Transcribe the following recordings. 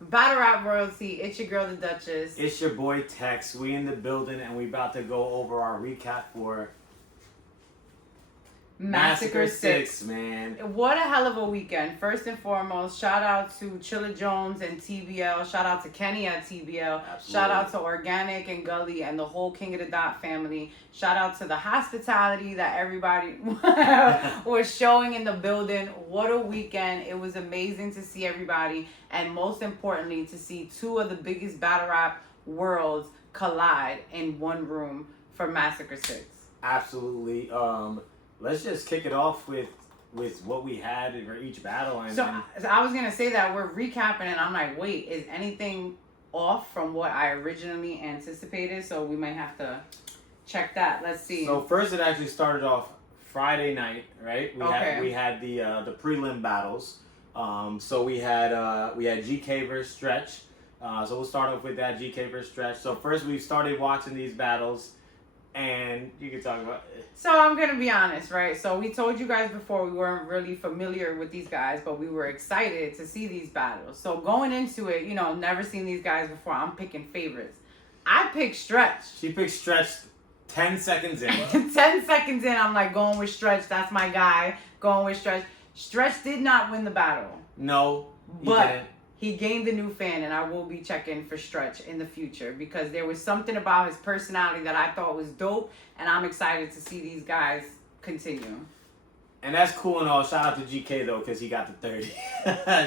Battle Rap Royalty, it's your girl, the Duchess. It's your boy Tex. We in the building and we about to go over our recap for Massacre 6. man. What a hell of a weekend. First and foremost, shout out to Chilla Jones and TBL. Shout out to Kenny at TBL. Absolutely. Shout out to Organic and Gully and the whole King of the Dot family. Shout out to the hospitality that everybody was showing in the building. What a weekend. It was amazing to see everybody. And most importantly, to see two of the biggest battle rap worlds collide in one room for Massacre 6. Absolutely. Let's just kick it off with what we had for each battle. So I was gonna say that we're recapping, and I'm like, wait, is anything off from what I originally anticipated? So we might have to check that. Let's see. So first, it actually started off Friday night, right? We had the prelim battles. So we had GK versus Stretch. So we'll start off with that GK versus Stretch. So first, we started watching these battles. And you can talk about it. So I'm going to be honest, right? So we told you guys before we weren't really familiar with these guys, but we were excited to see these battles. So going into it, never seen these guys before. I'm picking favorites. I picked Stretch. She picked Stretch 10 seconds in. 10 seconds in, I'm like, going with Stretch. That's my guy. Going with Stretch. Stretch did not win the battle. No, but didn't. He gained a new fan, and I will be checking for Stretch in the future because there was something about his personality that I thought was dope, and I'm excited to see these guys continue. And that's cool and all. Shout out to GK, though, because he got the 30.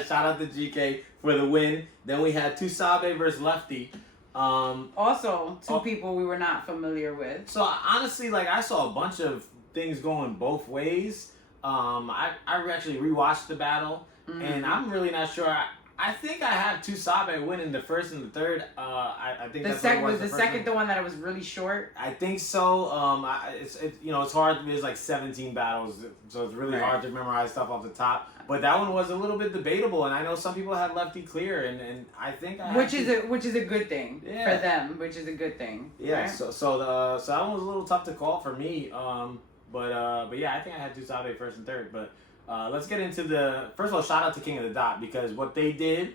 Shout out to GK for the win. Then we had Tusabe versus Lefty. Also, two people we were not familiar with. So, honestly, I saw a bunch of things going both ways. I actually rewatched the battle, and I'm really not sure. I think I have Tusabe winning the first and the third. I think the second was the second the one that it was really short. I think so. It's hard. There's like 17 battles, so it's really hard to memorize stuff off the top. But that one was a little bit debatable, and I know some people had Lefty clear, and I think which is a good thing for them. Which is a good thing. Yeah. Right? So that one was a little tough to call for me. But yeah, I think I had Tusabe first and third, but. Let's get into first of all, shout out to King of the Dot because what they did,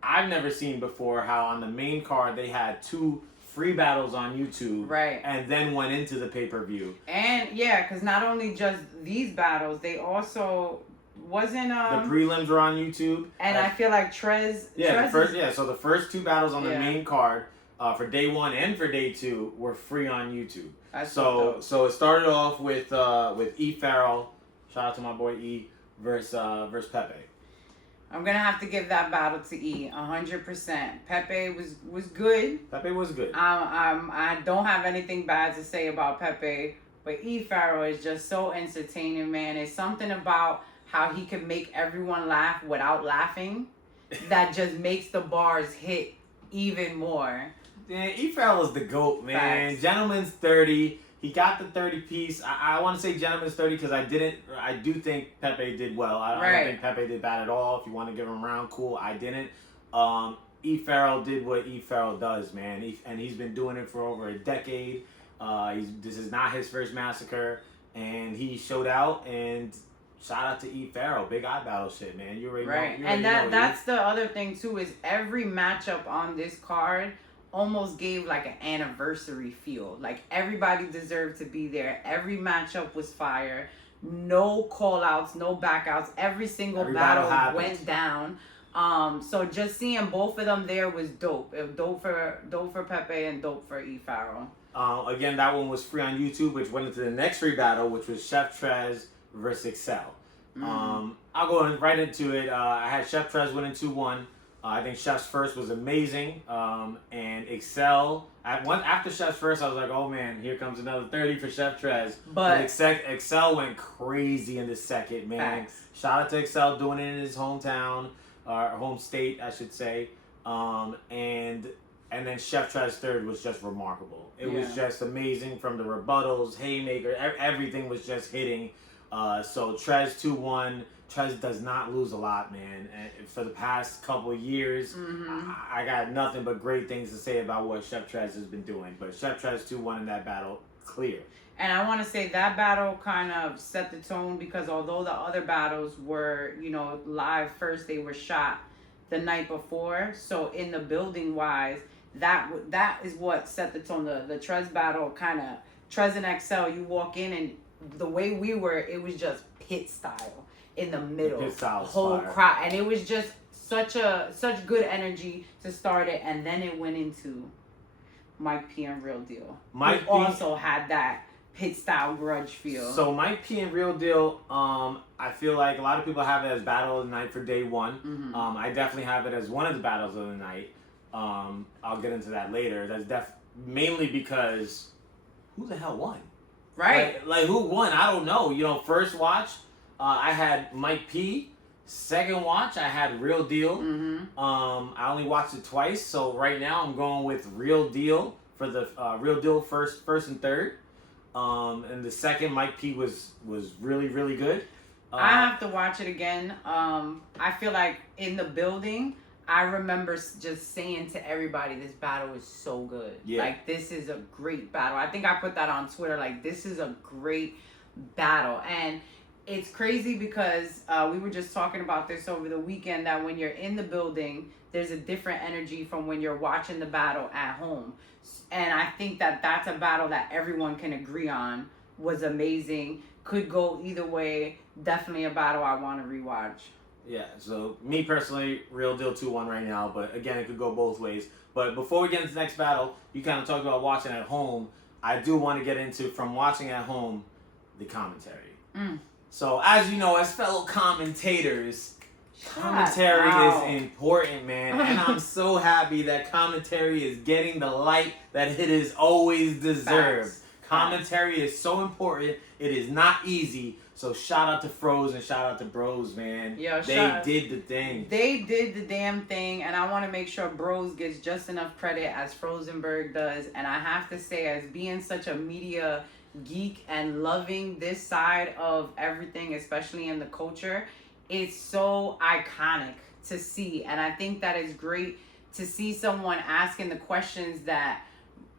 I've never seen before, how on the main card they had 2 free battles on YouTube. Right. And then went into the pay-per-view. And yeah, because not only just these battles, they also wasn't... the prelims were on YouTube. And I feel like Trez... So the first 2 battles on the main card for day 1 and for day 2 were free on YouTube. So it started off with E. Farrell. Shout out to my boy E versus Pepe. I'm gonna have to give that battle to E 100%. Pepe was good. Pepe was good. I don't have anything bad to say about Pepe, but E Farrell is just so entertaining, man. It's something about how he can make everyone laugh without laughing that just makes the bars hit even more. Yeah, E Farrell is the GOAT, man. Facts. Gentleman's 30. He got the 30 piece. I want to say Gentleman's 30 because I do think Pepe did well. I don't think Pepe did bad at all. If you want to give him a round, cool. I didn't. E. Farrell did what E. Farrell does, man. He's been doing it for over a decade. This is not his first Massacre. And he showed out, and shout out to E. Farrell. Big eye battle shit, man. You already know. And that's the other thing, too, is every matchup on this card almost gave like an anniversary feel. Like everybody deserved to be there. Every matchup was fire. No call outs, no backouts. Every single battle went down. So just seeing both of them there was dope. It was dope for Pepe and dope for E. Farrell. Again, that one was free on YouTube, which went into the next free battle, which was Chef Trez versus Excel. I'll go right into it. I had Chef Trez winning 2-1. I think Chef's first was amazing, and Excel. After Chef's first, I was like, "Oh man, here comes another 30 for Chef Trez." But Excel went crazy in the second, man. Facts. Shout out to Excel doing it in his hometown, or home state, I should say. And then Chef Trez third was just remarkable. It was just amazing from the rebuttals, haymaker, everything was just hitting. So Trez 2-1. Trez does not lose a lot, man. And for the past couple of years, I got nothing but great things to say about what Chef Trez has been doing. But Chef Trez 2-1 in that battle, clear. And I want to say that battle kind of set the tone because although the other battles were, live first, they were shot. the night before. So in the building wise, that is what set the tone. The Trez battle kind of Trez and XL. You walk in and the way we were, it was just pit style in the middle, pit style whole fire. crowd, and it was just such good energy to start it, and then it went into Mike P and Real Deal. Mike Who P also had that pit style grudge feel. So Mike P and Real Deal, I feel like a lot of people have it as battle of the night for day one. Mm-hmm. I definitely have it as one of the battles of the night. I'll get into that later. That's mainly because who the hell won? Right. Like who won? I don't know. You know, first watch, I had Mike P. Second watch, I had Real Deal. Mm-hmm. I only watched it twice, so right now I'm going with Real Deal for the Real Deal first and third. And the second, Mike P was really, really good. I have to watch it again. I feel like in the building, I remember just saying to everybody, this battle is so good. Yeah. Like, this is a great battle. I think I put that on Twitter. Like, this is a great battle. And it's crazy because we were just talking about this over the weekend, that when you're in the building, there's a different energy from when you're watching the battle at home. And I think that that's a battle that everyone can agree on was amazing. Could go either way. Definitely a battle I want to rewatch. Yeah, so me personally, Real Deal 2-1 right now, but again, it could go both ways. But before we get into the next battle, you kind of talked about watching at home. I do want to get into, from watching at home, the commentary. So as you know, as fellow commentators, commentary is important, man. And I'm so happy that commentary is getting the light that it has always deserved. Facts. Commentary is so important. It is not easy. So shout out to Froze and shout out to Bros, man. Yo, they did the thing. They did the damn thing, and I want to make sure Bros gets just enough credit as Frozenberg does. And I have to say, as being such a media geek and loving this side of everything, especially in the culture, it's so iconic to see. And I think that is great to see someone asking the questions that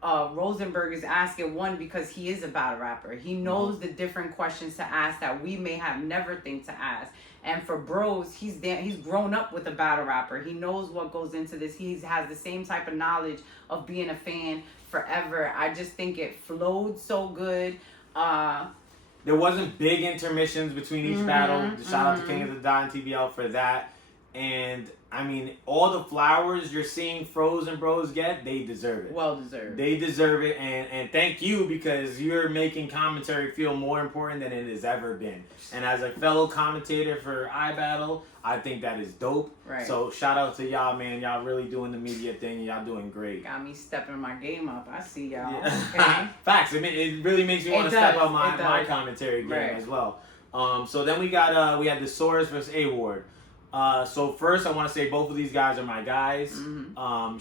Rosenberg is asking, one, because he is a battle rapper. He knows the different questions to ask that we may have never think to ask. And for Bros, he's grown up with a battle rapper. He knows what goes into this. He has the same type of knowledge of being a fan forever. I just think it flowed so good. There wasn't big intermissions between each battle. Shout out to King of the Dot and TBL for that. And I mean, all the flowers you're seeing Froze and Bros get, they deserve it. Well deserved. They deserve it, and thank you, because you're making commentary feel more important than it has ever been. And as a fellow commentator for iBattle, I think that is dope. Right. So shout out to y'all, man. Y'all really doing the media thing, and y'all doing great. Got me stepping my game up. I see y'all. Yeah. Okay. Facts. It really makes me want to step up my commentary game as well. So then we had the Soros versus A-Ward. So first, I want to say both of these guys are my guys.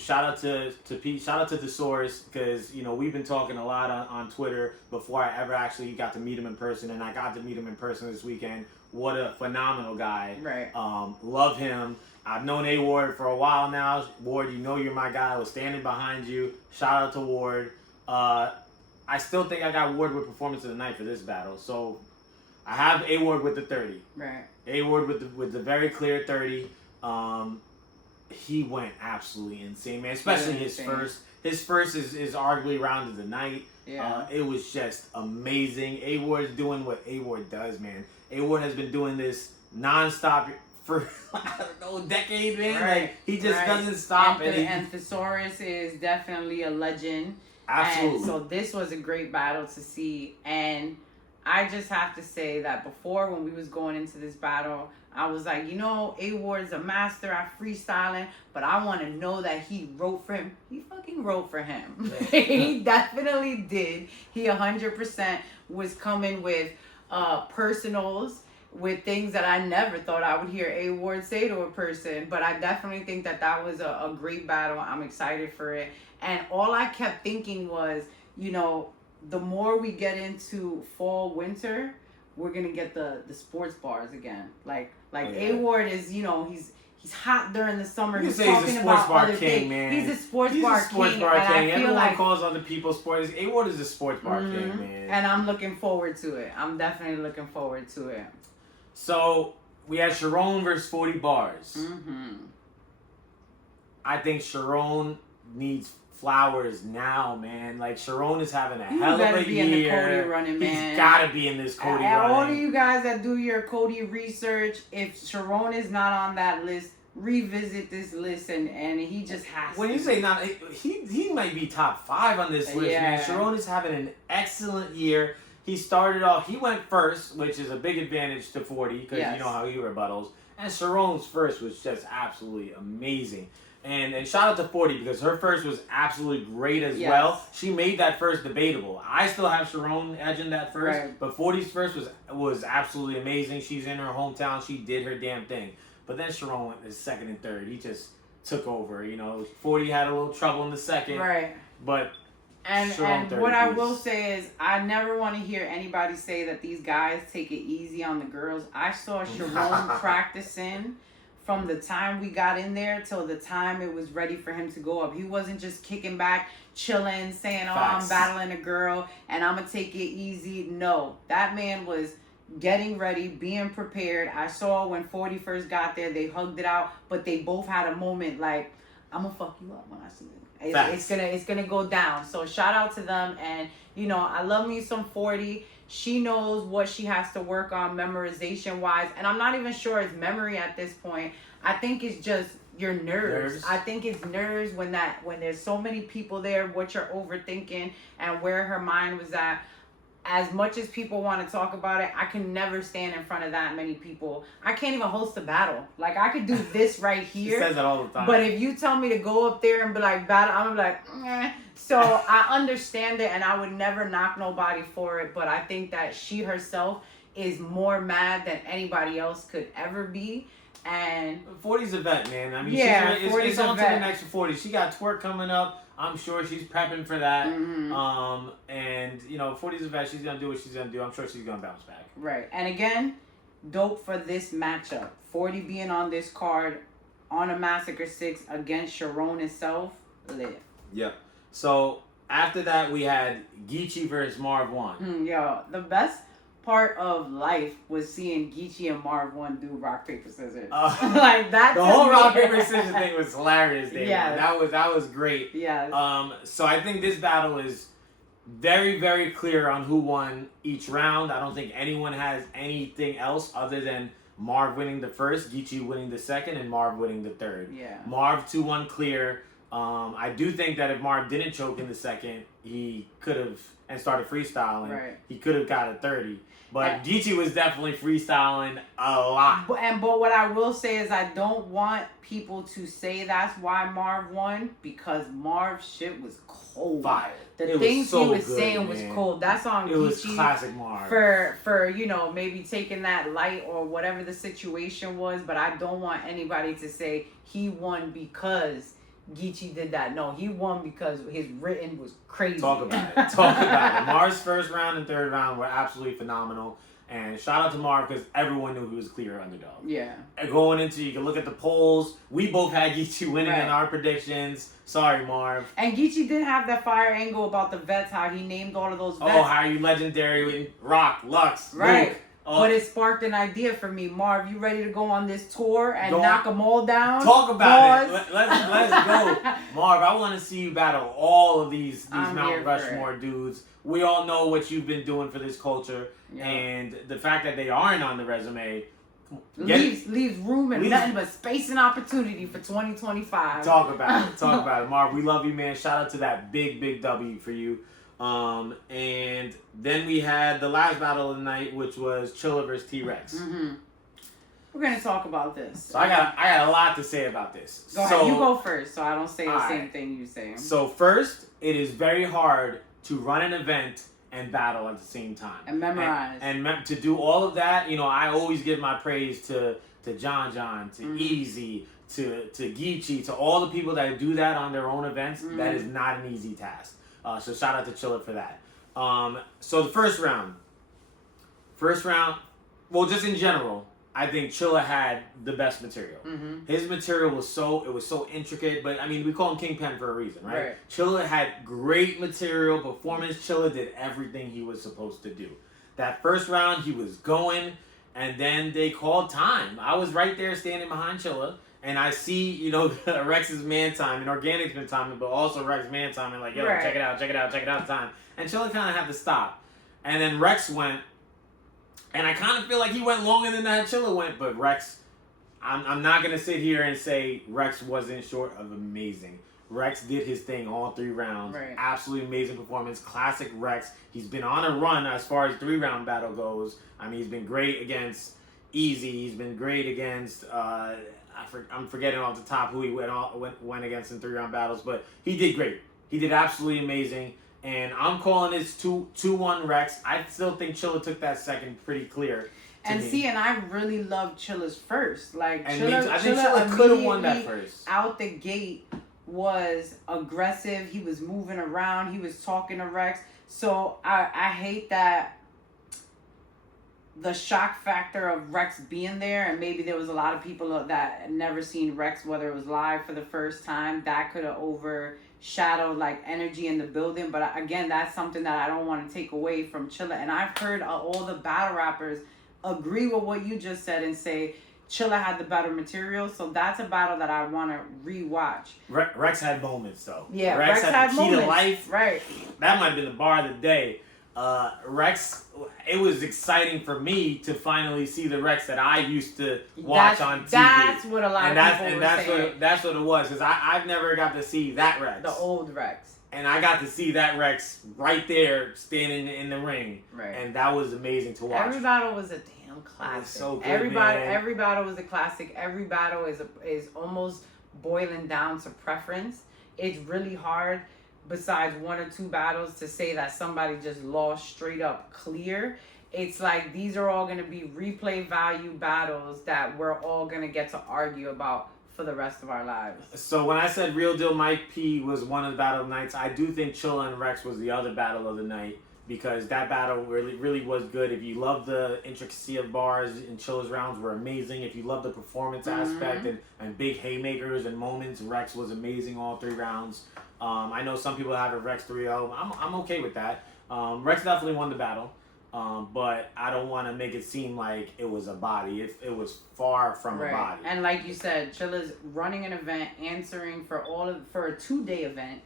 Shout out to Pete. Shout out to Thesaurus, because we've been talking a lot on Twitter before I ever actually got to meet him in person, and I got to meet him in person this weekend. What a phenomenal guy! Right. Love him. I've known A Ward for a while now. Ward, you're my guy. I was standing behind you. Shout out to Ward. I still think I got Ward with performance of the night for this battle. So I have A Ward with the 30. Right. A-Ward with the very clear 30. He went absolutely insane, man. Especially his first. His first is arguably round of the night. Yeah. It was just amazing. A-Ward's doing what A-Ward does, man. A-Ward has been doing this nonstop for, I don't know, a decade, man. Right. Like, he just doesn't stop. And Thesaurus is definitely a legend. Absolutely. And so this was a great battle to see. And I just have to say that before, when we was going into this battle, I was like, A-Ward's a master at freestyling, but I want to know that he wrote for him. He fucking wrote for him. He definitely did. He 100% was coming with personals, with things that I never thought I would hear A-Ward say to a person. But I definitely think that was a great battle. I'm excited for it. And all I kept thinking was, the more we get into fall, winter, we're gonna get the sports bars again. Like A-Ward is, he's hot during the summer. You He's say he's talking a sports about bar other king, things. man. He's a sports bar king. Everyone like, calls other people sports. A-Ward is a sports bar king, man. And I'm looking forward to it. I'm definitely looking forward to it. So we had Sharon versus 40 Bars. I think Sharon needs flowers now, man. Like, Sharon is having a hell of a better be in the year. Cody running, man. He's gotta be in this Cody And running. all of you guys that do your Cody research, if Sharon is not on that list, revisit this list, and he just has When to. you say not, he might be top 5 on this list, Yeah. man. Sharon is having an excellent year. He started off, he went first, which is a big advantage to 40, because Yes. you know how he rebuttals. And Sharon's first was just absolutely amazing. And shout out to 40, because her first was absolutely great as Yes. well. She made that first debatable. I still have Sharon edging that first, Right. but 40's first was absolutely amazing. She's in her hometown. She did her damn thing. But then Sharon went his second and third. He just took over. 40 had a little trouble in the second. Right. But And Sharon what I 30s. will say is, I never want to hear anybody say that these guys take it easy on the girls. I saw Sharon practicing from the time we got in there till the time it was ready for him to go up. He wasn't just kicking back, chilling, saying, "Oh, Facts. I'm battling a girl and I'm gonna take it easy." No, that man was getting ready, being prepared. I saw when 40 first got there, they hugged it out, but they both had a moment like, "I'm gonna fuck you up when I see you." It's gonna go down. So shout out to them, and I love me some 40. She knows what she has to work on memorization wise, and I'm not even sure it's memory at this point. I think it's just your nerves. I think it's nerves when there's so many people there, what you're overthinking and where her mind was at. As much as people want to talk about it, I can never stand in front of that many people. I can't even host a battle. Like, I could do this right here. She says that all the time. But if you tell me to go up there and be like, battle, I'm gonna be like, eh. So I understand it, and I would never knock nobody for it. But I think that she herself is more mad than anybody else could ever be. And 40's a vet, man. I mean, Yeah, it's 40's a on to vet. the next for 40. She got twerk coming up. I'm sure she's prepping for that. Mhm. And 40's a vet. She's gonna do what she's gonna do. I'm sure she's gonna bounce back. right. And again, dope for this matchup. 40 being on this card on a Massacre 6 against Sharon itself. Lit. Yep. So after that, we had Geechee versus Marv 1. Yo, the best part of life was seeing Geechee and Marv 1 do rock, paper, scissors. Like that. The whole rock paper scissors thing was hilarious. Day Yes. one. That was great. Yes. So I think this battle is very, very clear on who won each round. I don't think anyone has anything else other than Marv winning the first, Geechee winning the second, and Marv winning the third. Yeah. Marv 2-1 clear. I do think that if Marv didn't choke in the second, he could have and started freestyling. Right. He could have got a 30. But Geechee was definitely freestyling a lot. But what I will say is, I don't want people to say that's why Marv won, because Marv's shit was cold. Fire. The It things so he was good, saying was man. cold. That's on It was Geechee classic Marv. for maybe taking that light or whatever the situation was. But I don't want anybody to say he won because Geechee did that. No, he won because his written was crazy. Talk about it. Talk about it. Marv's first round and third round were absolutely phenomenal. And shout out to Marv because everyone knew he was clear underdog. Yeah. And going into, you can look at the polls. We both had Geechee winning Right. in our predictions. Sorry, Marv. And Geechee did have that fire angle about the vets, how he named all of those vets. Oh, how are you legendary with Rock, Lux, Right. Luke. Oh, But it sparked an idea for me. Marv, you ready to go on this tour and Go on. knock them all down? talk about Pause. it. Let's go. Marv, I want to see you battle all of these I'm Mount here for Rushmore dudes. We all know what you've been doing for this culture. Yeah. And the fact that they aren't on the resume, Leaves room and Leaves- nothing but space and opportunity for 2025. talk about it. Talk about it. Marv, we love you, man. Shout out to that big W for you. And then we had the last battle of the night, which was Chilla versus T-Rex. Mm-hmm. We're gonna talk about this. So I got a lot to say about this. Go ahead. You go first, so I don't say the All same right. thing you say. So first, it is very hard to run an event and battle at the same time. And memorize. And to do all of that, I always give my praise to John, to Mhm. Easy, to Geechee, to all the people that do that on their own events. Mhm. That is not an easy task. So shout out to Chilla for that. So the first round, well, just in general, I think Chilla had the best material. Mm-hmm. His material was so intricate, but I mean, we call him Kingpin for a reason, right? Right. Chilla had great material, performance. Chilla did everything he was supposed to do. That first round, he was going, and then they called time. I was right there standing behind Chilla, and I see, you know, Rex's man time and Organic's been timing, but also Rex man time, and like, yo, Right. check it out time. And Chilla kind of had to stop. And then Rex went, and I kind of feel like he went longer than that Chilla went, but Rex, I'm not going to sit here and say Rex wasn't short of amazing. Rex did his thing all 3 rounds. Right. Absolutely amazing performance. Classic Rex. He's been on a run as far as 3-round battle goes. I mean, he's been great against Easy. He's been great against, I'm forgetting off the top who he went against in 3-round battles, but he did great. He did absolutely amazing. And I'm calling this 2-1 Rex. I still think Chilla took that second pretty clear. And see, and I really love Chilla's first. Like, And Chilla, I think Chilla could have won that first. Out the gate was aggressive. He was moving around. He was talking to Rex. So I hate that the shock factor of Rex being there, and maybe there was a lot of people that had never seen Rex, whether it was live for the first time, that could have overshadowed like energy in the building. But again, that's something that I don't want to take away from Chilla. And I've heard all the battle rappers agree with what you just said and say Chilla had the better material, so that's a battle that I want to rewatch. Rex had moments though. Yeah, Rex had the key moments. to life. Right. That might have been the bar of the day. Rex, it was exciting for me to finally see the Rex that I used to watch on TV. That's what a lot of people were saying. That's what it was, because I've never got to see that Rex. The old Rex. And I got to see that Rex right there standing in the ring. Right. And that was amazing to watch. Every battle was a damn classic. So good, every man. battle was a classic. Every battle is almost boiling down to preference. It's really hard, besides 1 or 2 battles, to say that somebody just lost straight up clear. It's like these are all going to be replay value battles that we're all going to get to argue about for the rest of our lives. So when I said Real Deal Mike P was one of the battle nights, I do think Chilla and Rex was the other battle of the night, because that battle really was good. If you love the intricacy of bars, and Chilla's rounds were amazing. If you love the performance aspect and big haymakers and moments, Rex was amazing all 3 rounds. I know some people have a Rex 3-0. I'm okay with that. Rex definitely won the battle. But I don't want to make it seem like it was a body. It was far from a body. And like you said, Chilla's running an event, answering for a 2-day event,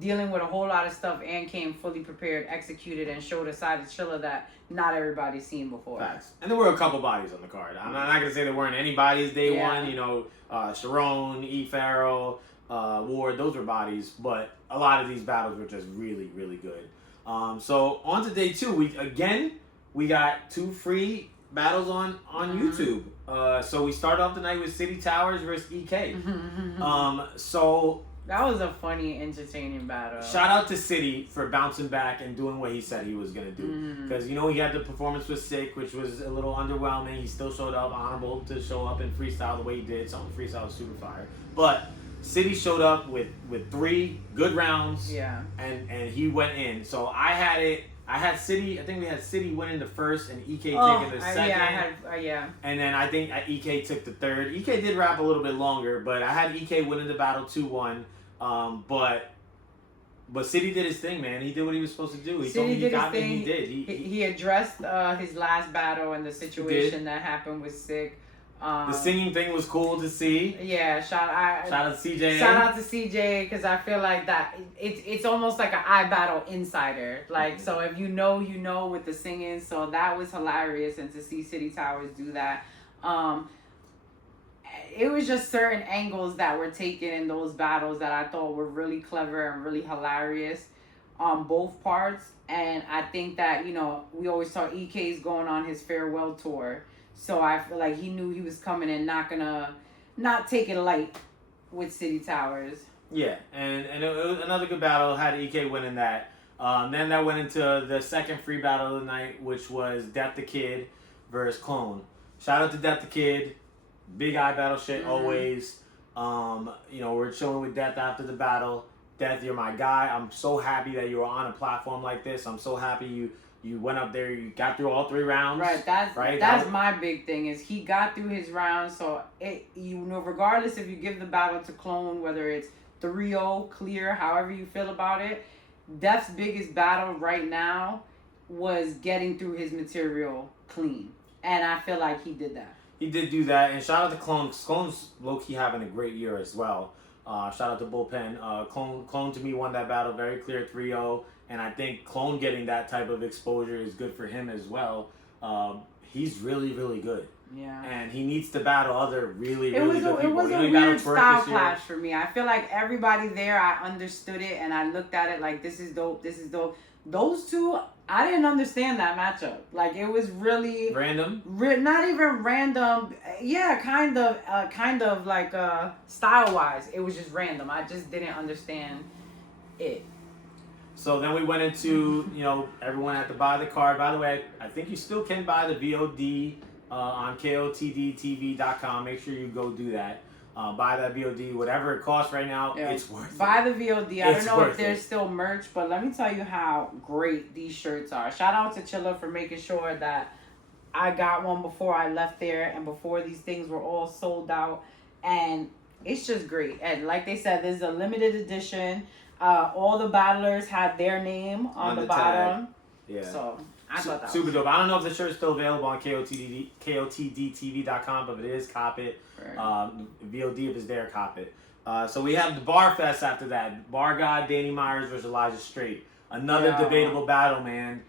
dealing with a whole lot of stuff, and came fully prepared, executed, and showed a side of Chilla that not everybody's seen before. Facts. And there were a couple bodies on the card. I'm not gonna say there weren't any bodies day one. You know, Sharon, E. Farrell, Ward, those were bodies. But a lot of these battles were just really good. So on to day 2, we got 2 free battles on YouTube. So we start off the night with City Towers versus EK. So that was a funny, entertaining battle. Shout out to City for bouncing back and doing what he said he was gonna do. Because you know he had the performance with Sick, which was a little underwhelming. He still showed up, honorable to show up in freestyle the way he did. Some of the freestyle was super fire, but City showed up with 3 good rounds. Yeah. And he went in. So I had City. I think we had City winning the first and EK taking the second. Yeah. And then I think EK took the third. EK did rap a little bit longer, but I had EK winning the battle 2-1. But City did his thing, man. He did what he was supposed to do. He told me he got me, and he did. He addressed his last battle and the situation that happened with Sick. The singing thing was cool to see. Yeah, shout out to CJ. Shout out to CJ, because I feel like that it's almost like an iBattle insider. Like, so if you know with the singing. So that was hilarious, and to see City Towers do that. It was just certain angles that were taken in those battles that I thought were really clever and really hilarious on both parts. And I think that, we always saw EK's going on his farewell tour. So I feel like he knew he was coming and not take it light with City Towers. Yeah, and it was another good battle. Had EK winning that. Then that went into the second free battle of the night, which was Death the Kid versus Clone. Shout out to Death the Kid. Big eye battle shit always. We're chilling with Death after the battle. Death, you're my guy. I'm so happy that you were on a platform like this. I'm so happy you went up there. You got through all 3 rounds. Right. That's my big thing is he got through his rounds. So regardless if you give the battle to Clone, whether it's 3-0 clear, however you feel about it, Death's biggest battle right now was getting through his material clean, and I feel like he did that. he did do that. And shout out to Clone. Clone's low-key having a great year as well. Shout out to Bullpen. Clone to me won that battle very clear 3-0. And I think Clone getting that type of exposure is good for him as well. He's really, really good. Yeah. And he needs to battle other really, It really was good a, people. it was You a know, he battled weird Twerk style this year. clash for me. I feel like everybody there, I understood it and I looked at it like, this is dope, this is dope. Those two, I didn't understand that matchup. Like, it was really Random? not even random. Yeah, kind of like style wise, it was just random. I just didn't understand it. So then we went into, you know, everyone had to buy the card. By the way, I think you still can buy the VOD on KOTDTV.com. Make sure you go do that. Buy that VOD, whatever it costs right now, it's worth it. Buy the VOD. I don't know if there's it. still merch, but let me tell you how great these shirts are. Shout out to Chilla for making sure that I got one before I left there and before these things were all sold out. And it's just great. And like they said, this is a limited edition. All the battlers had their name on the bottom. Yeah. So I thought that super was dope. I don't know if the shirt's still available on KOTDTV.com, but if it is, cop it. right. VOD if it's there, cop it. So we have the Bar Fest after that. Bar God, Danny Myers versus Elijah Straight. Another debatable battle, man.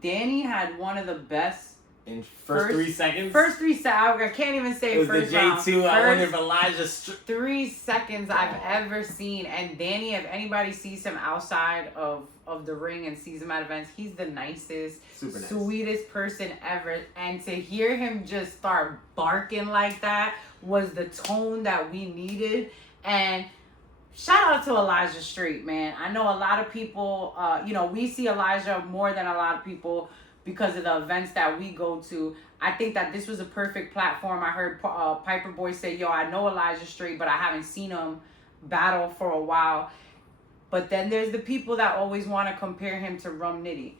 Danny had one of the best in first 3 seconds. First 3 seconds. I can't even say it was first the round. J2. I wonder if Elijah 3 seconds I've ever seen. And Danny, if anybody sees him outside of the ring and sees him at events, he's the nicest, super nice, sweetest person ever. And to hear him just start barking like that was the tone that we needed. And shout out to Elijah Straight, man. I know a lot of people, we see Elijah more than a lot of people because of the events that we go to. I think that this was a perfect platform. I heard Piper Boy say, yo, I know Elijah Straight, but I haven't seen him battle for a while. But then there's the people that always want to compare him to Rum Nitty.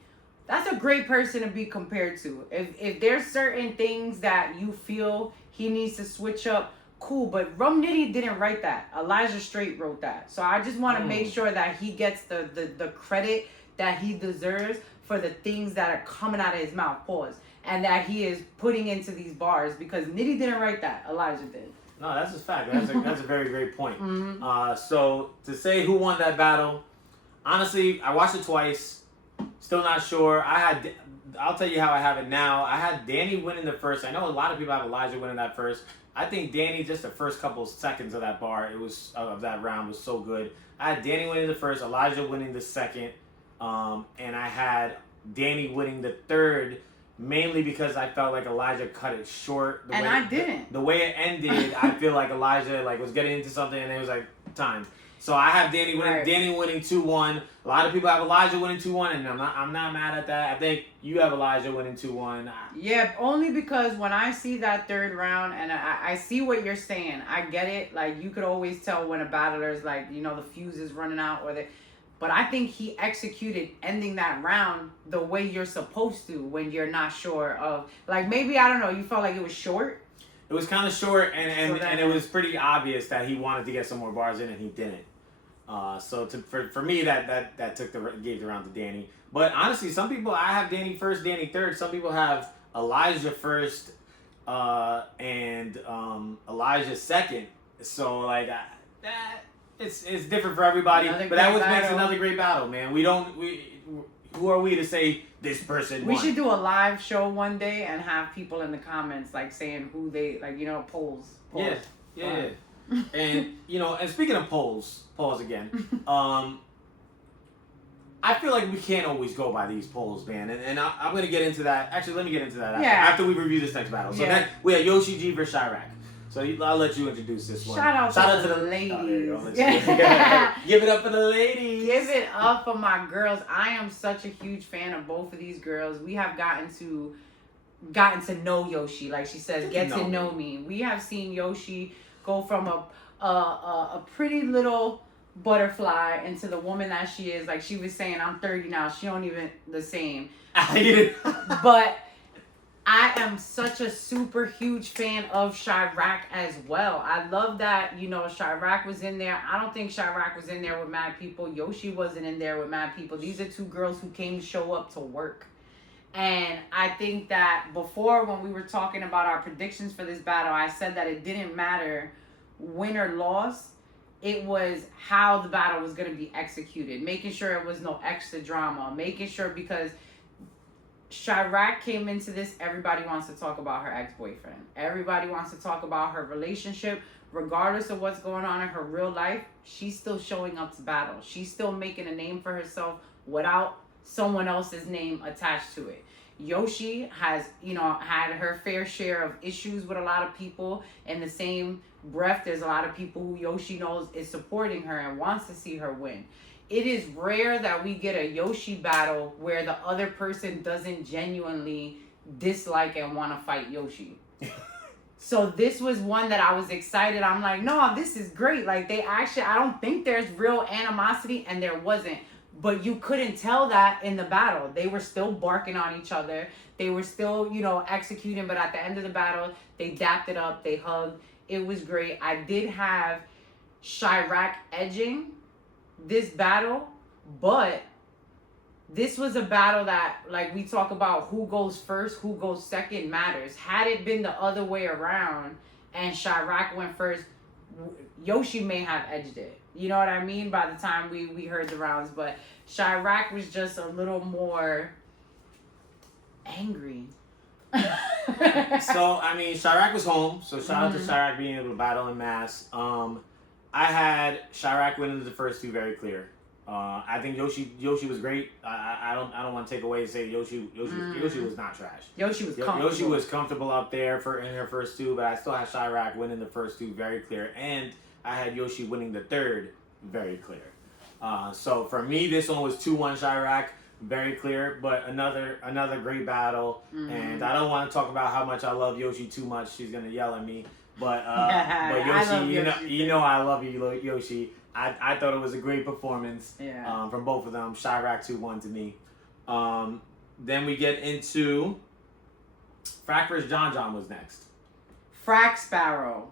That's a great person to be compared to. If there's certain things that you feel he needs to switch up, cool. But Rum Nitty didn't write that. Elijah Straight wrote that. So I just want to make sure that he gets the credit that he deserves for the things that are coming out of his mouth, pause, and that he is putting into these bars, because Nitty didn't write that. Elijah did. No, that's a fact. That's a very great point. Mm-hmm. So to say who won that battle, honestly, I watched it twice. Still not sure. I'll tell you how I have it now. I had Danny winning the first. I know a lot of people have Elijah winning that first. I think Danny, just the first couple of seconds of that bar, of that round was so good. I had Danny winning the first, Elijah winning the second, and I had Danny winning the third. Mainly because I felt like Elijah cut it short. I didn't. The way it ended, I feel like Elijah was getting into something, and it was like time. So I have Danny winning. Right. Danny winning 2-1. A lot of people have Elijah winning 2-1, and I'm not mad at that. I think you have Elijah winning 2-1. Yeah, only because when I see that third round, and I see what you're saying, I get it. Like, you could always tell when a battler's the fuse is running out, But I think he executed ending that round the way you're supposed to when you're not sure of, maybe, I don't know, you felt like it was short? It was kind of short, and it was pretty obvious that he wanted to get some more bars in, and he didn't. For me, that gave the round to Danny. But honestly, some people, I have Danny first, Danny third. Some people have Elijah first, and Elijah second. So it's different for everybody. But that makes another great battle, man. Who are we to say this person We won? should do a live show one day and have people in the comments saying who they polls. Yeah. And and speaking of polls again, I feel like we can't always go by these polls, man. And I'm gonna get into that. Actually, let me get into that after we review this next battle. So then we have Yoshi G versus Chirac. So I'll let you introduce this one. Shout out to the ladies. Oh, there you go. Give it up for the ladies. Give it up for my girls. I am such a huge fan of both of these girls. We have gotten to know Yoshi. Like she says, get to know me. We have seen Yoshi go from a pretty little butterfly into the woman that she is. Like she was saying, I'm 30 now. She don't even the same. But I am such a super huge fan of Chirac as well. I love that, Chirac was in there. I don't think Chirac was in there with mad people. Yoshi wasn't in there with mad people. These are two girls who came to show up to work. And I think that before, when we were talking about our predictions for this battle, I said that it didn't matter win or loss. It was how the battle was going to be executed, making sure it was no extra drama, making sure, because Chirac came into this, everybody wants to talk about her ex-boyfriend. Everybody wants to talk about her relationship. Regardless of what's going on in her real life, she's still showing up to battle. She's still making a name for herself without someone else's name attached to it. Yoshi has, had her fair share of issues with a lot of people. In the same breath, there's a lot of people who Yoshi knows is supporting her and wants to see her win. It is rare that we get a Yoshi battle where the other person doesn't genuinely dislike and want to fight Yoshi. So this was one that I was excited. I'm like, no, this is great. Like, they actually, I don't think there's real animosity, and there wasn't. But you couldn't tell that in the battle. They were still barking on each other. They were still, executing. But at the end of the battle, they dapped it up. They hugged. It was great. I did have Chirac edging this battle, but this was a battle that, like, we talk about who goes first, who goes second matters. Had it been the other way around and Chirac went first, Yoshi may have edged it. You know what I mean? By the time we heard the rounds. But Chirac was just a little more angry. So, I mean, Chirac was home. So, shout out to Chirac being able to battle in mass. I had Chirac winning the first two very clear. I think Yoshi was great. I don't want to take away and say Yoshi was not trash. Yoshi was comfortable. Yoshi was comfortable up there in her first two, but I still had Chirac winning the first two very clear, and I had Yoshi winning the third very clear. So for me, this one was 2-1 Chirac, very clear, but another great battle. And I don't want to talk about how much I love Yoshi too much. She's gonna yell at me. But Yoshi, you know I love you, Yoshi. I thought it was a great performance from both of them. Chirac 2-1 to me. Then we get into Frack vs. John was next. Frack Sparrow.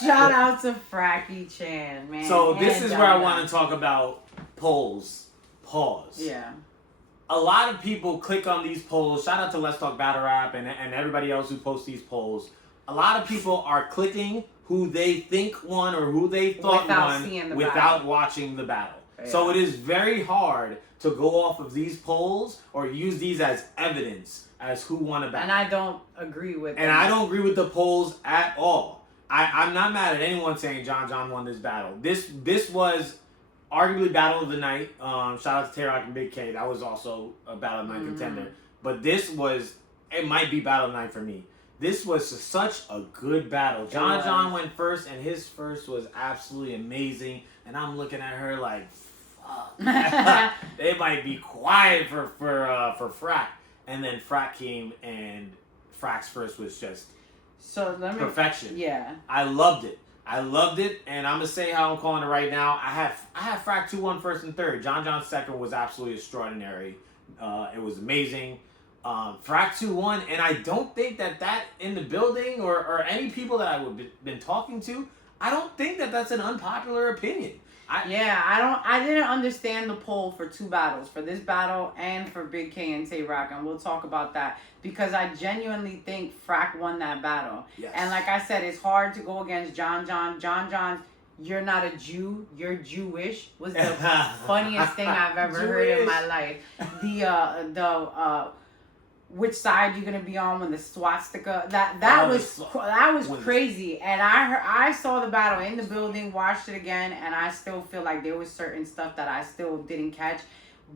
Shout out to Fracky Chan, man. So this is where I want to talk about polls. Pause. Yeah. A lot of people click on these polls. Shout out to Let's Talk Battle Rap and everybody else who posts these polls. A lot of people are clicking who they think won or who they thought won without watching the battle. Yeah. So it is very hard to go off of these polls or use these as evidence as who won a battle. And I don't agree with And I don't agree with the polls at all. I'm not mad at anyone saying John won this battle. This was arguably battle of the night. Shout out to Tay-Rock and Big K. That was also a battle of the night contender. But it might be battle of the night for me. This was such a good battle. John went first, and his first was absolutely amazing. And I'm looking at her like, fuck. They might be quiet for Frack. And then Frack came, and Frack's first was just perfection. Yeah. I loved it, and I'm gonna say how I'm calling it right now. I have Frack 2-1 first and third. John's second was absolutely extraordinary. It was amazing. Frack 2-1, and I don't think that in the building or any people that I would been talking to, I don't think that's an unpopular opinion. I didn't understand the poll for two battles, for this battle and for Big K and Tay-Rock, and we'll talk about that, because I genuinely think Frack won that battle. Yes. And like I said, it's hard to go against John. You're not a Jew, you're Jewish, was the funniest thing I've ever heard in my life. The which side you're gonna be on when the swastika that was crazy. And I saw the battle in the building, watched it again, and I still feel like there was certain stuff that I still didn't catch.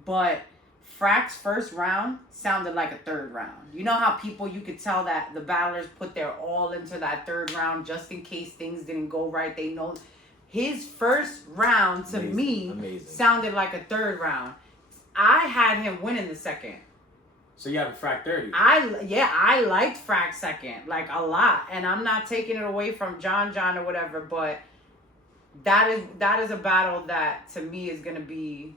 But Frack's first round sounded like a third round. You know how you could tell that the battlers put their all into that third round just in case things didn't go right. They know his first round to me sounded like a third round. I had him winning the second. So you have a Frack 30. I liked Frack second, like, a lot. And I'm not taking it away from John or whatever, but that is a battle that to me is gonna be,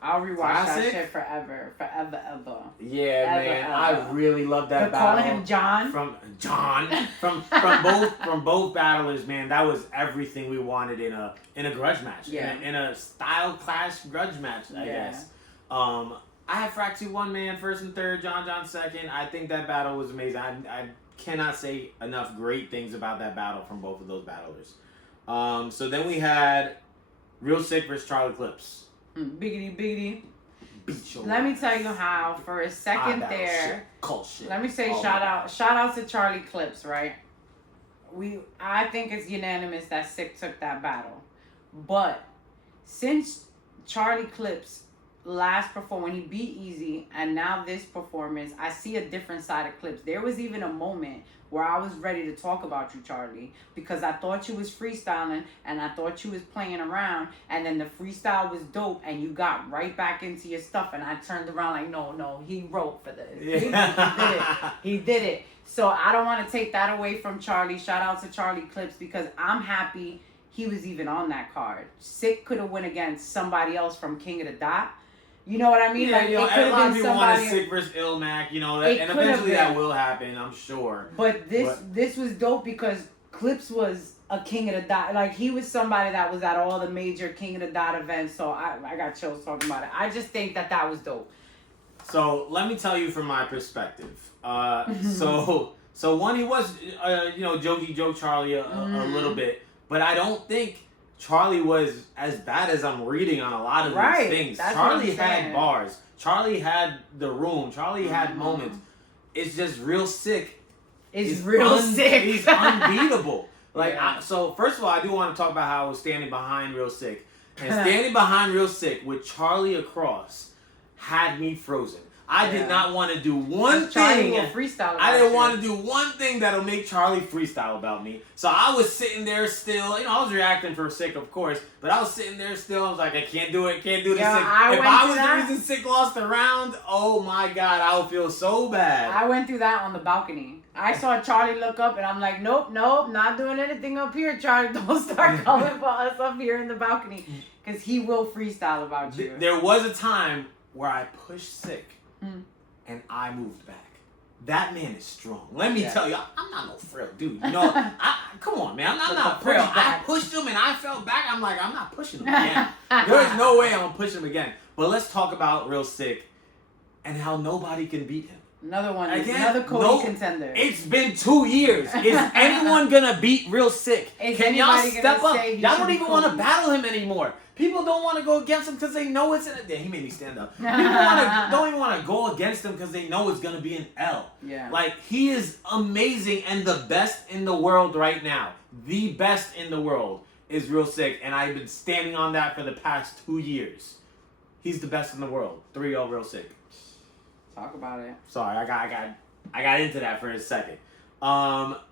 I'll rewatch that shit forever. Yeah, man. I really love that battle. Calling him John? From both battlers, man. That was everything we wanted in a grudge match. Yeah. In a style clash grudge match, I guess. I had Frac 2 man first and third, John second. I think that battle was amazing. I cannot say enough great things about that battle from both of those battlers. So then we had Real Sick versus Charlie Clips. Biggity. Let me tell you how, for a second there, shit. Let me say shout out to Charlie Clips, right? I think it's unanimous that Sick took that battle. But since Charlie Clips last performance, when he beat Easy, and now this performance, I see a different side of Clips. There was even a moment where I was ready to talk about you, Charlie, because I thought you was freestyling and I thought you was playing around, and then the freestyle was dope and you got right back into your stuff, and I turned around like, no, he wrote for this. Yeah. He did it. So I don't want to take that away from Charlie. Shout out to Charlie Clips, because I'm happy he was even on that card. Sick could have went against somebody else from King of the Dot. You know what I mean? Yeah, like, you know, it could a lot have of been people somebody. wanted Sick versus Ilmac, you know, and eventually that will happen, I'm sure. But this was dope because Clips was a King of the Dot. Like, he was somebody that was at all the major King of the Dot events. So I got chills talking about it. I just think that was dope. So let me tell you from my perspective. So one, he was, jokey joke Charlie a little bit, but I don't think Charlie was as bad as I'm reading on a lot of these things. Charlie had bars. Charlie had the room. Charlie had moments. It's just Real Sick. It's real sick. He's unbeatable. Like, yeah. So first of all, I do want to talk about how I was standing behind Real Sick. And standing behind Real Sick with Charlie across had me frozen. I did not want to do one thing. I didn't want to do one thing that'll make Charlie freestyle about me. So I was sitting there still. I was reacting for Sick, of course, but I was sitting there still. I was like, I can't do it. Can't do this. If I was the reason Sick lost the round, oh my God, I would feel so bad. I went through that on the balcony. I saw Charlie look up, and I'm like, nope, not doing anything up here, Charlie. Don't start coming for us up here in the balcony, because he will freestyle about you. There was a time where I pushed Sick. And I moved back. That man is strong. Let me tell you, I'm not no frail dude. Come on, man. I'm not frail. I pushed him and I fell back. I'm like, I'm not pushing him again. There's no way I'm going to push him again. But let's talk about Real Sick and how nobody can beat him. Another Cody contender. It's been 2 years. Is anyone going to beat Real Sick? Can y'all step up? Y'all don't even want to battle him anymore. People don't want to go against him because they know it's he made me stand up. People don't even want to go against him because they know it's going to be an L. Yeah. Like, he is amazing and the best in the world right now. The best in the world is Real Sick, and I've been standing on that for the past 2 years. He's the best in the world. 3-0 Real Sick. Talk about it. Sorry, I got into that for a second.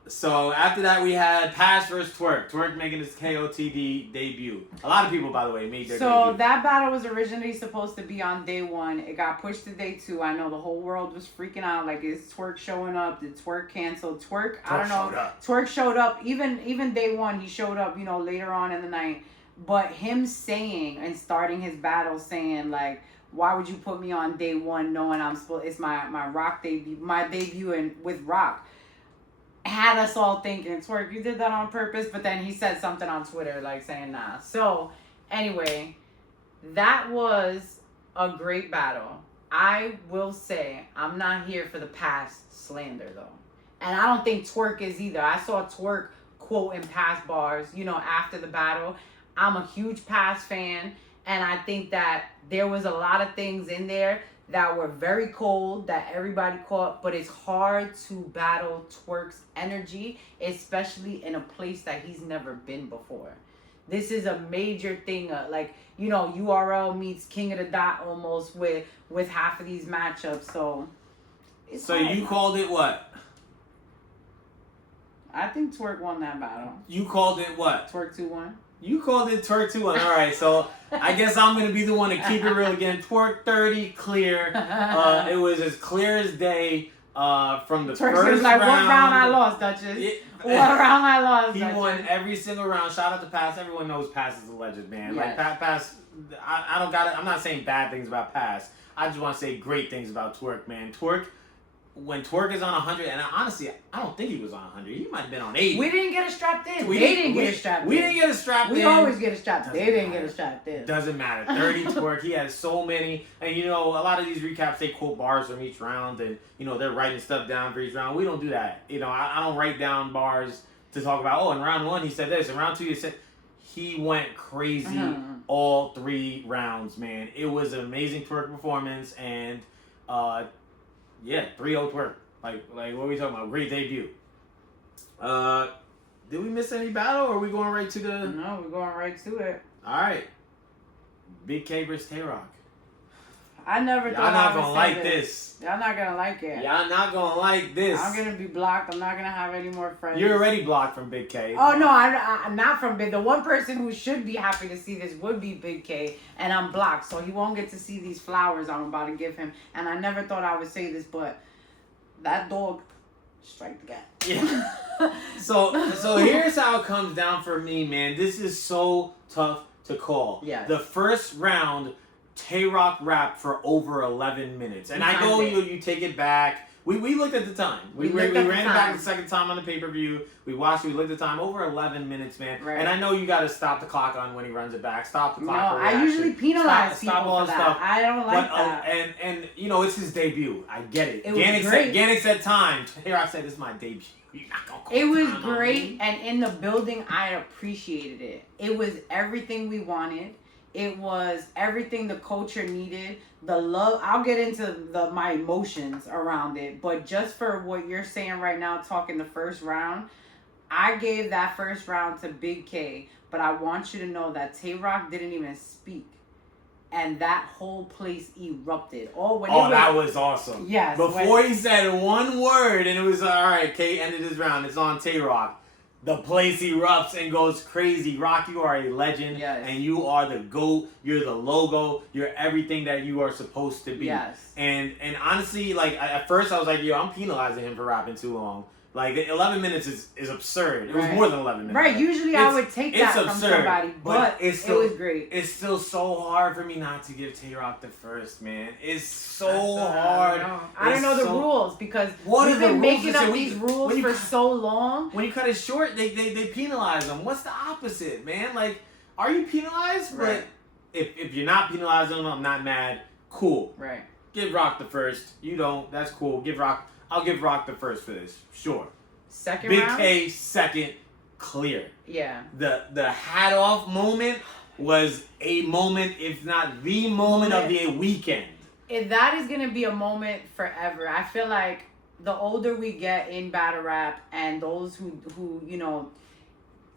So after that we had Pass versus Twerk. Twerk making his KOTD debut. A lot of people, by the way, made their debut. So that battle was originally supposed to be on day 1. It got pushed to day 2. I know the whole world was freaking out. Like, is Twerk showing up? Did Twerk cancel? Twerk I don't know. Twerk showed up. Even day 1, he showed up, later on in the night. But him saying and starting his battle saying, like, why would you put me on day 1 knowing it's my Rock debut, my debut with Rock? Had us all thinking, Twerk, you did that on purpose, but then he said something on Twitter, like, saying nah. So, anyway, that was a great battle. I will say, I'm not here for the past slander, though. And I don't think Twerk is either. I saw Twerk quote in past bars, after the battle. I'm a huge Pass fan, and I think that there was a lot of things in there that were very cold, that everybody caught, but it's hard to battle Twerk's energy, especially in a place that he's never been before. This is a major thing, URL meets King of the Dot almost with half of these matchups, so it's So hard. You called it what? I think Twerk won that battle. You called it what? Twerk 2-1. You called it Twerk 2-1. All right, so I guess I'm going to be the one to keep it real again. Twerk 30, clear. It was as clear as day from the Twerk first was like, round. What round I lost, Duchess? What round I lost, He Duchess? won every single round. Shout out to Pass. Everyone knows Pass is a legend, man. Yes. Like, Pass, I'm not saying bad things about Pass. I just want to say great things about Twerk, man. Twerk when Twerk is on 100, and honestly, I don't think he was on 100. He might have been on 80. We didn't get it strapped in. They didn't get it strapped in. We didn't get it strapped in. We always get it strapped in. They didn't matter. get it strapped in. Doesn't matter. 30 Twerk. He has so many. And, you know, a lot of these recaps, they quote bars from each round. And, you know, they're writing stuff down for each round. We don't do that. You know, I don't write down bars to talk about, oh, in round 1 he said this. In round 2 he said... He went crazy all 3 rounds, man. It was an amazing Twerk performance. And, yeah, 3-0 Twerk. Like what are we talking about? Great debut. Did we miss any battle, or are we going right to the... No, we're going right to it. All right. Big K versus Tay-Rock. I never Y'all thought not I would gonna say like this. Y'all not gonna like it. Y'all not gonna like this. I'm gonna be blocked. I'm not gonna have any more friends. You're already blocked from Big K. Oh no, I'm not from Big. The one person who should be happy to see this would be Big K, and I'm blocked, so he won't get to see these flowers I'm about to give him. And I never thought I would say this, but that dog strike the cat. Yeah. So here's how it comes down for me, man. This is so tough to call. Yes. The first round, Tay-Rock rapped for over 11 minutes. And I know you take it back. We looked at the time. We ran it back the second time on the pay-per-view. We watched it. We looked at the time. Over 11 minutes, man. Right. And I know you got to stop the clock on when he runs it back. Stop the clock. No, I usually penalize people for that. Stuff. I don't like that. And you know, it's his debut. I get it. It was great. Gannick said time. Tay-Rock said, this is my debut. You're not gonna call it was time great. And in the building, I appreciated it. It was everything we wanted. It was everything the culture needed. The love, I'll get into my emotions around it. But just for what you're saying right now, talking the first round, I gave that first round to Big K. But I want you to know that Tay-Rock didn't even speak. And that whole place erupted. That was awesome. Yes. Before he said one word, and it was, all right, K ended his round. It's on Tay-Rock. The place erupts and goes crazy. Rock, you are a legend. Yes. And you are the GOAT. You're the logo. You're everything that you are supposed to be. Yes. And honestly, like, at first I was like, yo, I'm penalizing him for rapping too long. Like, 11 minutes is absurd. It was more than 11 minutes. Right, usually I would take that from somebody, but it was great. It's still so hard for me not to give Tay-Rock the first, man. It's so hard. I don't know the rules because we've been making up these rules for so long. When you cut it short, they penalize them. What's the opposite, man? Like, are you penalized? Right. But if you're not penalizing them, I'm not mad. Cool. Right. Give Rock the first. You don't. That's cool. I'll give Rock the first for this. Sure. Second Big round? K second, clear. Yeah. The hat off moment was a moment, if not the moment of the weekend. That is gonna be a moment forever. I feel like the older we get in battle rap, and those who you know,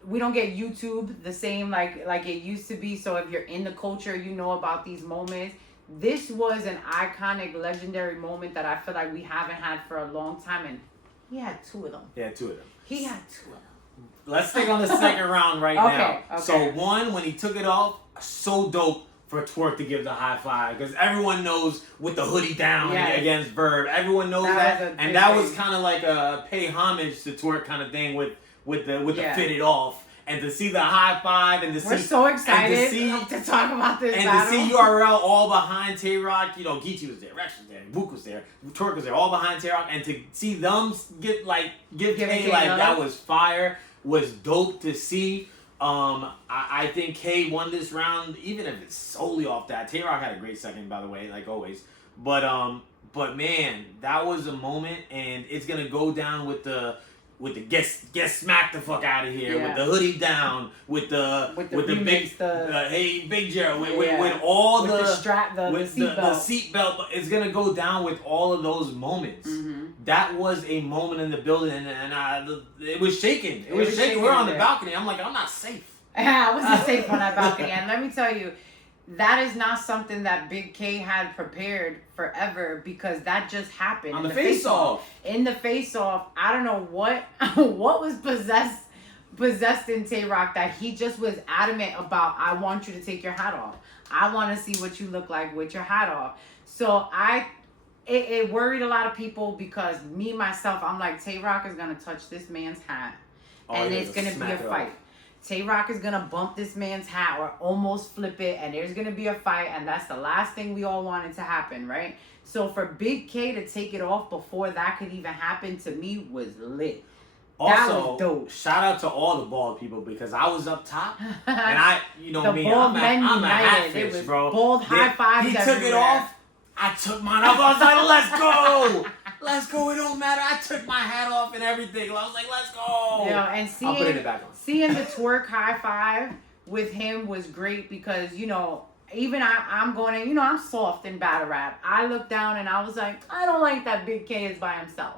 we don't get YouTube the same like it used to be. So if you're in the culture, you know about these moments. This was an iconic, legendary moment that I feel like we haven't had for a long time, and he had 2 of them. Yeah, 2 of them. He had 2 of them. Let's stick on the second round now. Okay. So one, when he took it off, so dope for Twerk to give the high five, because everyone knows with the hoodie down against Verb, everyone knows that, and that was kind of like a pay homage to Twerk kind of thing with the fitted off. And to see the high five, and to we're so excited to talk about this and battle. to see URL all behind Tay-Rock, you know, Geechee was there, Rex was there, Book was there, Twerk was there, all behind Tay-Rock, and to see them give K like that was fire, was dope to see. I think K won this round, even if it's solely off that. Tay-Rock had a great second, by the way, like always. But man, that was a moment, and it's gonna go down with the get smacked the fuck out of here, with the hoodie down, with the Big Gerald, with all with the strap, the seat belt. It's gonna go down with all of those moments. Mm-hmm. That was a moment in the building, and it was shaking. It was shaking. We're on the balcony. I'm like, I'm not safe. I wasn't safe on that balcony, and let me tell you, that is not something that Big K had prepared forever, because that just happened on the face-off. In the face-off, I don't know what was possessed in Tay-Rock that he just was adamant about. I want you to take your hat off. I want to see what you look like with your hat off. So it worried a lot of people, because myself, I'm like, Tay-Rock is gonna touch this man's hat, and it's gonna be a fight. Tay-Rock is gonna bump this man's hat or almost flip it, and there's gonna be a fight, and that's the last thing we all wanted to happen, right? So for Big K to take it off before that could even happen, to me, was lit. That Also, was dope. Shout out to all the bald people because I was up top and I, you know The me, bald men I'm a united. hatfish, It was bro. bald high fives He took everywhere. it off. I took mine off. I was like, let's go. Let's go. It don't matter. I took my hat off and everything. I was like, let's go. Yeah, and I'm putting it back on. seeing the twerk high five with him was great because, you know, even I'm going in, you know, I'm soft in battle rap. I looked down and I was like, I don't like that Big K is by himself.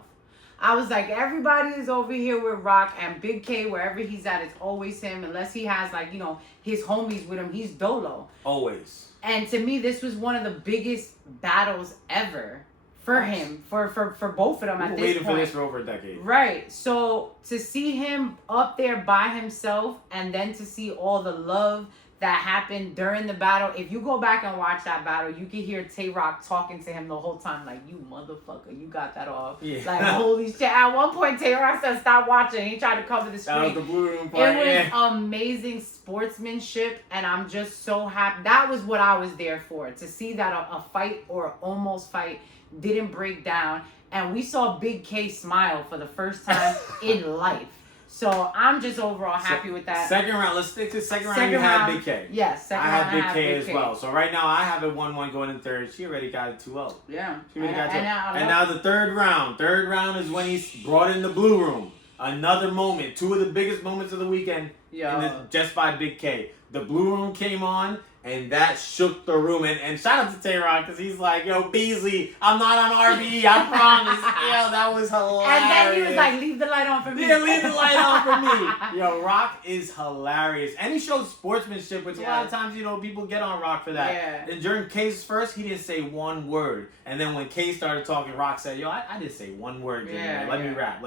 I was like, everybody is over here with Rock, and Big K, wherever he's at, it's always him. Unless he has, like, you know, his homies with him, he's dolo. Always. And to me, this was one of the biggest battles ever for him, for both of them at this point. Waiting for this for over a decade. Right. So to see him up there by himself, and then to see all the love that happened during the battle. If you go back and watch that battle, you can hear Tay-Rock talking to him the whole time, like, you motherfucker, you got that off. Yeah. Like, holy shit. At one point, Tay-Rock said, stop watching. He tried to cover the screen. That was the blue room part. It was amazing sportsmanship, and I'm just so happy. That was what I was there for, to see that a fight or almost fight didn't break down. And we saw Big K smile for the first time in life. So I'm just overall happy with that. Second round, let's stick to second round. You had Big K. Yes, second I round. had Big K as well. So right now I have a 1-1 going in third. She already got it 2-0. Yeah. She already got 2-0. And now the third round. Third round is when he's brought in the blue room. Another moment. Two of the biggest moments of the weekend. Yeah. Just by Big K. The blue room came on. And that shook the room. And shout out to Tay-Rock because he's like, yo, Beasley, I'm not on RBE, I promise. Yo, that was hilarious. And then he was like, leave the light on for me. Yeah, leave the light on for me. Yo, Rock is hilarious. And he shows sportsmanship, which a lot of times, you know, people get on Rock for that. Yeah. And during K's first, he didn't say one word. And then when K started talking, Rock said, yo, I didn't say one word. Yeah, let me rap.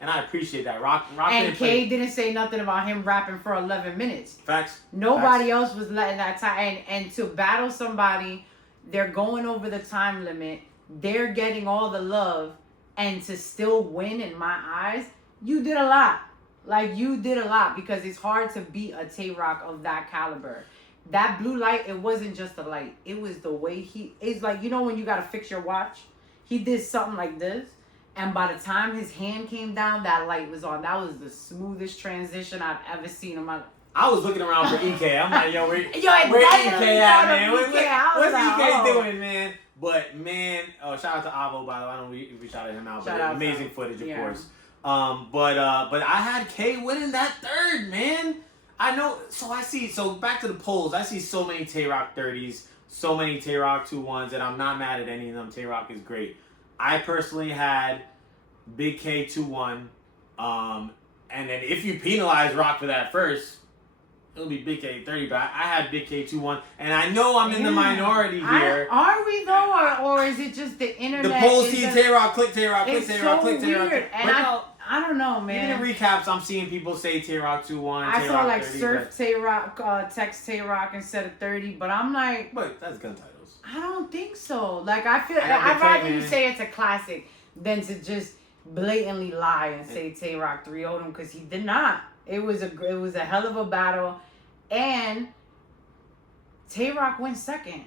And I appreciate that. Rock and K didn't say nothing about him rapping for 11 minutes. Facts. Nobody else was letting that time. And to battle somebody, they're going over the time limit. They're getting all the love. And to still win, in my eyes, you did a lot. Like, you did a lot, because it's hard to beat a Tay-Rock of that caliber. That blue light, it wasn't just a light. It was the way it's like, you know when you got to fix your watch? He did something like this. And by the time his hand came down, that light was on. That was the smoothest transition I've ever seen in my life. I was looking around for EK. I'm like, yo, where EK at, man? What's EK doing, man? But, man, shout out to Avo, by the way. I don't know if we shouted him out, but amazing footage, of course. But I had K winning that third, man. I know. So back to the polls. I see so many Tay-Rock 30s, so many Tay-Rock 2-1s, and I'm not mad at any of them. Tay-Rock is great. I personally had Big K 2-1. And then if you penalize Rock for that first, it'll be Big K 30, but I had Big K 2-1, and I know I'm in the minority here. Are we though, or is it just the internet? The polls see Tay-Rock, click Tay-Rock, click it's Tay-Rock, so click Tay-Rock. weird. And I don't know, man. Even in recaps, I'm seeing people say Tay-Rock 2-1. I saw like 30, Surf Tay-Rock, text Tay-Rock instead of 30, but I'm like, but that's gun titles. I don't think so. Like, I feel I'd rather you say it's a classic than to just blatantly lie and say Tay-Rock 3-0'd him, because he did not. It was a hell of a battle. And Tay-Rock went second.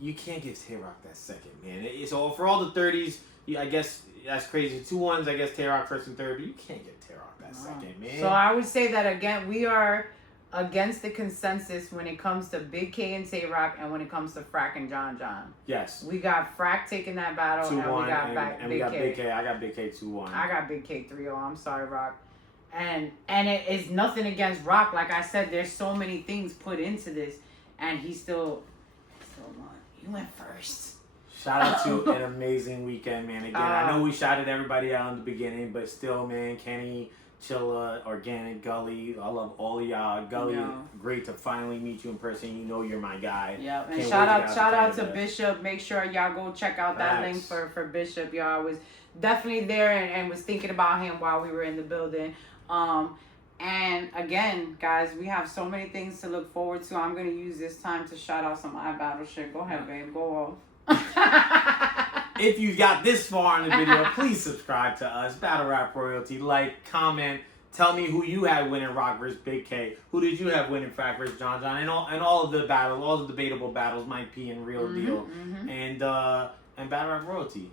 You can't give Tay-Rock that second, man. So for all the 30s, I guess that's crazy. 2-1s, I guess Tay-Rock first and third, but you can't give Tay-Rock that second, man. So I would say that, again, we are against the consensus when it comes to Big K and Tay-Rock, and when it comes to Frack and John John. Yes. We got Frack taking that battle, 2-1, and we got Big K. I got Big K 2-1. I got Big K 3-0. I'm sorry, Rock. And it is nothing against Rock. Like I said, there's so many things put into this, and he still won. You went first. Shout out to an amazing weekend, man. Again, I know we shouted everybody out in the beginning, but still, man, Kenny, Chilla, Organic, Gully, I love all of y'all. Gully, great to finally meet you in person. You know you're my guy. Yeah, and shout out to Bishop. Make sure y'all go check out that link for Bishop. Y'all, I was definitely there and was thinking about him while we were in the building. And again, guys, we have so many things to look forward to. I'm gonna use this time to shout out some iBattle shit. Go ahead, babe. Go off. If you got this far in the video, please subscribe to us, Battle Rap Royalty. Like, comment, Tell me who you had winning Rock versus Big K. Who did you have winning Fat versus John John? And all of the battles, all the debatable battles, Mike P and Real Deal, and Battle Rap Royalty.